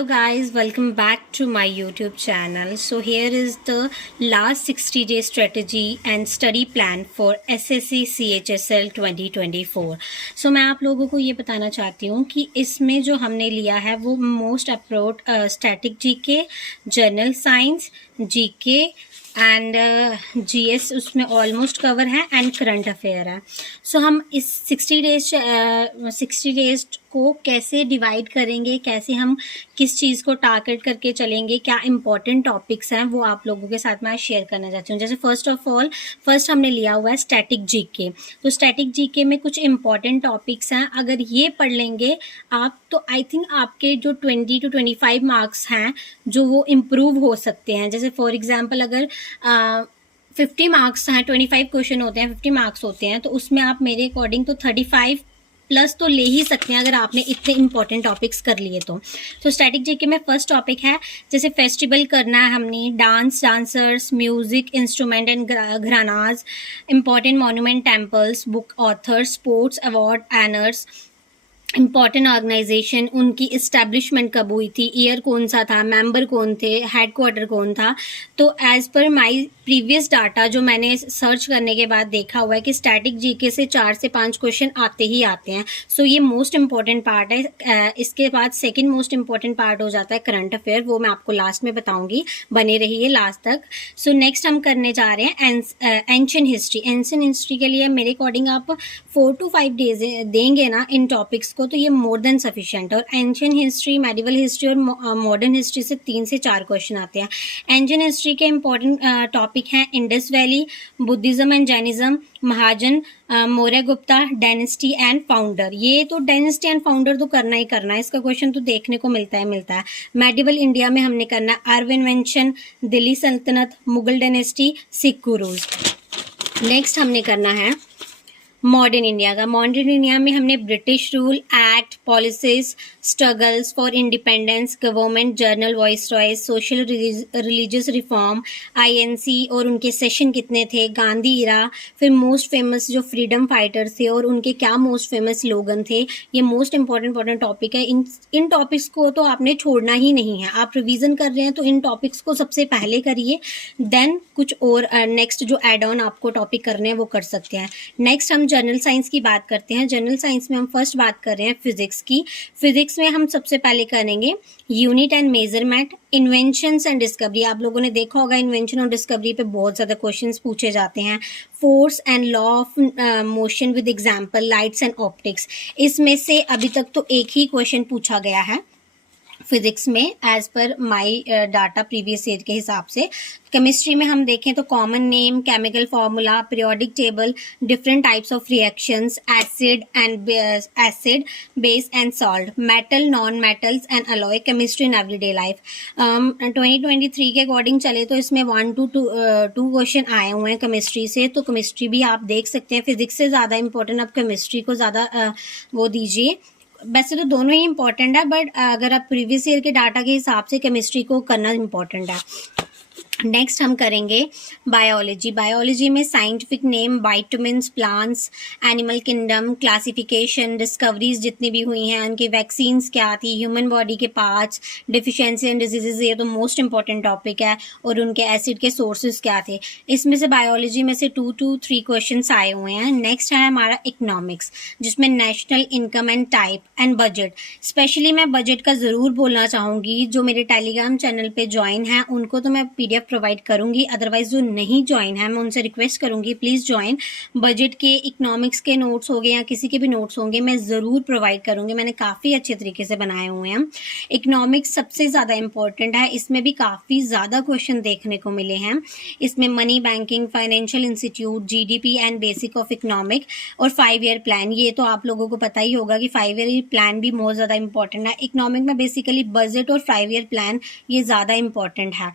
Hello guys, welcome back to my YouTube channel. So here is the last 60-day strategy and study plan for SSC CHSL 2024. So मैं आप लोगों को ये बताना चाहती हूँ कि इसमें जो हमने लिया है वो most approach static GK, general science, GK and GS उसमें ऑलमोस्ट कवर है एंड करंट अफेयर है. सो हम इस 60 डेज को कैसे डिवाइड करेंगे, कैसे हम किस चीज़ को टारगेट करके चलेंगे, क्या इंपॉर्टेंट टॉपिक्स हैं वो आप लोगों के साथ मैं शेयर करना चाहती हूँ. जैसे फर्स्ट हमने लिया हुआ है स्टैटिक जीके. तो स्टैटिक जीके में कुछ इंपॉर्टेंट टॉपिक्स हैं, अगर ये पढ़ लेंगे आप तो आई थिंक आपके जो 20 to 25 मार्क्स हैं जो वो इम्प्रूव हो सकते हैं. जैसे फॉर एग्जाम्पल अगर 50 मार्क्स हैं, 25 क्वेश्चन होते हैं, 50 मार्क्स होते हैं, तो उसमें आप मेरे अकॉर्डिंग तो 35 प्लस तो ले ही सकते हैं अगर आपने इतने इंपॉर्टेंट टॉपिक्स कर लिए तो स्टैटिक जीके में फर्स्ट टॉपिक है जैसे फेस्टिवल करना है हमने, dance, dancers, music instrument and घरानाज, important monument, temples, book authors, sports award winners, important organization, उनकी इस्टेब्लिशमेंट कब हुई थी, ईयर कौन सा था, मेंबर कौन थे, हेडक्वार्टर कौन था. तो as per my previous data जो मैंने सर्च करने के बाद देखा हुआ है कि स्टैटिक जीके से 4 से 5 क्वेश्चन आते ही आते हैं. सो ये मोस्ट इंपॉर्टेंट पार्ट है. इसके बाद सेकंड मोस्ट इंपॉर्टेंट पार्ट हो जाता है करंट अफेयर, वो मैं आपको लास्ट में बताऊंगी, बने रहिए लास्ट तक. सो नेक्स्ट हम करने जा रहे हैं एंशिएंट हिस्ट्री. एंशिएंट हिस्ट्री के लिए मेरे अकॉर्डिंग आप 4 to 5 डेज देंगे ना इन टॉपिक्स को तो ये मोर देन सफिशिएंट. और एंशिएंट हिस्ट्री, मेडिवल हिस्ट्री और मॉडर्न हिस्ट्री से 3 से 4 क्वेश्चन आते हैं. एंशिएंट हिस्ट्री के इंपॉर्टेंट टॉपिक हैं Indus valley, Buddhism and Jainism, Mahajan, Maurya Gupta, dynasty and founder. ये तो डायनेस्टी एंड फाउंडर तो करना ही करना है, इसका क्वेश्चन तो देखने को मिलता है. मेडिवल इंडिया में हमने करना है अरब इन्वेंशन, दिल्ली सल्तनत, मुगल डायनेस्टी, सिख गुरुज. नेक्स्ट हमने करना है मॉडर्न इंडिया का. मॉडर्न इंडिया में हमने British rule, act, policies, struggles for independence, government, journal, voice Royce, social religious reform, INC और उनके सेशन कितने थे, गांधी इरा, फिर मोस्ट फेमस जो फ्रीडम फाइटर्स थे और उनके क्या मोस्ट फेमस स्लोगन थे. ये मोस्ट इंपॉर्टेंट टॉपिक है. इन टॉपिक्स को तो आपने छोड़ना ही नहीं है. आप रिवीजन कर रहे हैं तो इन टॉपिक्स को सबसे पहले करिए, देन कुछ और नेक्स्ट जो एड ऑन आपको टॉपिक करने हैं वो कर सकते हैं. नेक्स्ट हम जनरल साइंस की बात करते हैं. जनरल साइंस में हम फर्स्ट बात कर रहे हैं फिजिक्स की. फिजिक्स में हम सबसे पहले करेंगे unit and measurement, inventions and discovery. आप लोगों ने देखा होगा इन्वेंशन और डिस्कवरी पे बहुत ज़्यादा क्वेश्चंस पूछे जाते हैं. Force and law of motion with example, lights and optics. इसमें से अभी तक तो एक ही क्वेश्चन पूछा गया है फिजिक्स में एज पर माई डाटा प्रीवियस ईयर के हिसाब से. केमिस्ट्री में हम देखें तो common name, chemical formula, periodic table, different types of reactions, acid base and salt, metal, non metals and alloy, chemistry in everyday life. 2023 के अकॉर्डिंग चले तो इसमें 1 to 2 क्वेश्चन आए हुए हैं केमिस्ट्री से. तो केमिस्ट्री भी आप देख सकते हैं. फिजिक्स से ज़्यादा इंपॉर्टेंट आप केमिस्ट्री को ज़्यादा वो दीजिए. वैसे तो दोनों ही इंपॉर्टेंट है, बट अगर आप प्रीवियस ईयर के डाटा के हिसाब से केमिस्ट्री को करना इंपॉर्टेंट है. नेक्स्ट हम करेंगे बायोलॉजी. बायोलॉजी में scientific name, vitamins, plants, animal kingdom, classification, discoveries जितनी भी हुई हैं, उनकी वैक्सीन्स क्या थी, ह्यूमन बॉडी के पार्ट्स, डिफिशियंसी एंड डिजीजेज, ये तो मोस्ट इंपॉर्टेंट टॉपिक है, और उनके एसिड के सोर्सेज क्या थे. इसमें से बायोलॉजी में से 2 to 3 क्वेश्चन आए हुए हैं. नेक्स्ट है हमारा इकोनॉमिक्स, जिसमें national income and type and budget. Specially मैं बजट का ज़रूर बोलना चाहूँगी. जो मेरे टेलीग्राम चैनल पर ज्वाइन हैं उनको तो मैं PDF प्रोवाइड करूंगी, अदरवाइज जो नहीं ज्वाइन है मैं उनसे रिक्वेस्ट करूंगी प्लीज़ ज्वाइन. बजट के, इकोनॉमिक्स के नोट्स हो गए या किसी के भी नोट्स होंगे मैं ज़रूर प्रोवाइड करूंगी. मैंने काफ़ी अच्छे तरीके से बनाए हुए हैं. इकोनॉमिक्स सबसे ज़्यादा इंपॉर्टेंट है. इसमें भी काफ़ी ज़्यादा क्वेश्चन देखने को मिले हैं. इसमें money, banking, financial institute, GDP and basic of economic और 5 ईयर प्लान. ये तो आप लोगों को पता ही होगा कि 5 ईयर प्लान भी बहुत ज़्यादा इंपॉर्टेंट है. इकोनॉमिक में बेसिकली बजट और 5 ईयर प्लान ये ज़्यादा इंपॉर्टेंट है.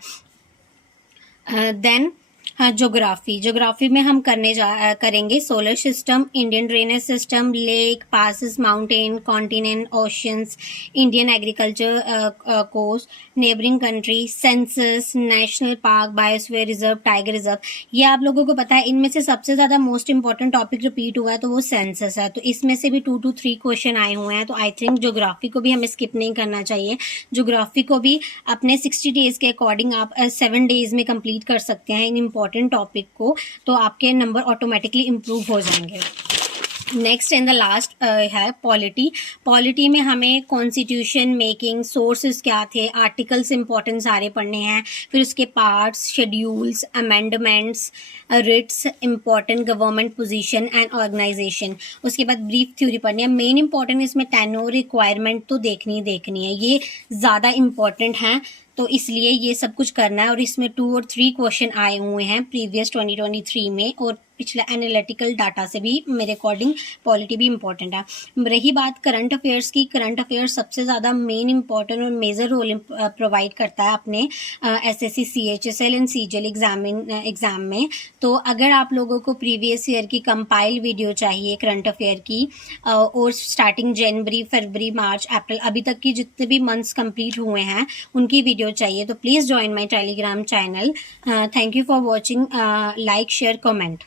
देन हाँ, ज्योग्राफी में हम करेंगे solar system, Indian drainage system, lake, passes, mountain, continent, oceans, Indian agriculture coast, neighbouring country, census, national park, biosphere reserve, tiger reserve. ये आप लोगों को पता है। इनमें से सबसे ज्यादा मोस्ट इंपॉर्टेंट टॉपिक रिपीट हुआ है तो वो सेंसस है। तो इसमें से भी 2 to 3 क्वेश्चन आए हुए हैं। तो आई थिंक ज्योग्राफी को भी हमें स्किप नहीं करना चाहिए। ज्योग्राफी को भी अपने 60 डेज के अकॉर्डिंग आप 7 डेज में कंप्लीट कर सकते हैं इन इम्पॉर्टेंट टॉपिक को, तो आपके नंबर ऑटोमेटिकली इम्प्रूव हो जाएंगे। नेक्स्ट एंड द लास्ट है पॉलिटी में हमें कॉन्स्टिट्यूशन मेकिंग, सोर्सेज क्या थे, आर्टिकल्स इंपॉर्टेंट सारे पढ़ने हैं, फिर उसके parts, schedules, amendments, writs, important government position and organization. उसके बाद ब्रीफ थ्योरी पढ़नी है। मेन इंपॉर्टेंट इसमें टेन्योर रिक्वायरमेंट तो देखनी है, ये ज़्यादा इंपॉर्टेंट हैं, तो इसलिए ये सब कुछ करना है। और इसमें 2 और 3 क्वेश्चन आए हुए हैं प्रीवियस 2023 में, और पिछला एनालिटिकल डाटा से भी मेरे अकॉर्डिंग पॉलिटी भी इंपॉर्टेंट है। रही बात करंट अफेयर्स की, करंट अफेयर्स सबसे ज़्यादा मेन इंपॉर्टेंट और मेजर रोल प्रोवाइड करता है अपने SSC CHSL and CGL exam में। तो अगर आप लोगों को प्रीवियस ईयर की कंपाइल वीडियो चाहिए करंट अफेयर की, और स्टार्टिंग जनवरी, फरवरी, मार्च, अप्रैल, अभी तक की जितने भी मंथ्स कंप्लीट हुए हैं उनकी वीडियो चाहिए, तो please join my Telegram channel. Thank you for watching. Like, share, comment.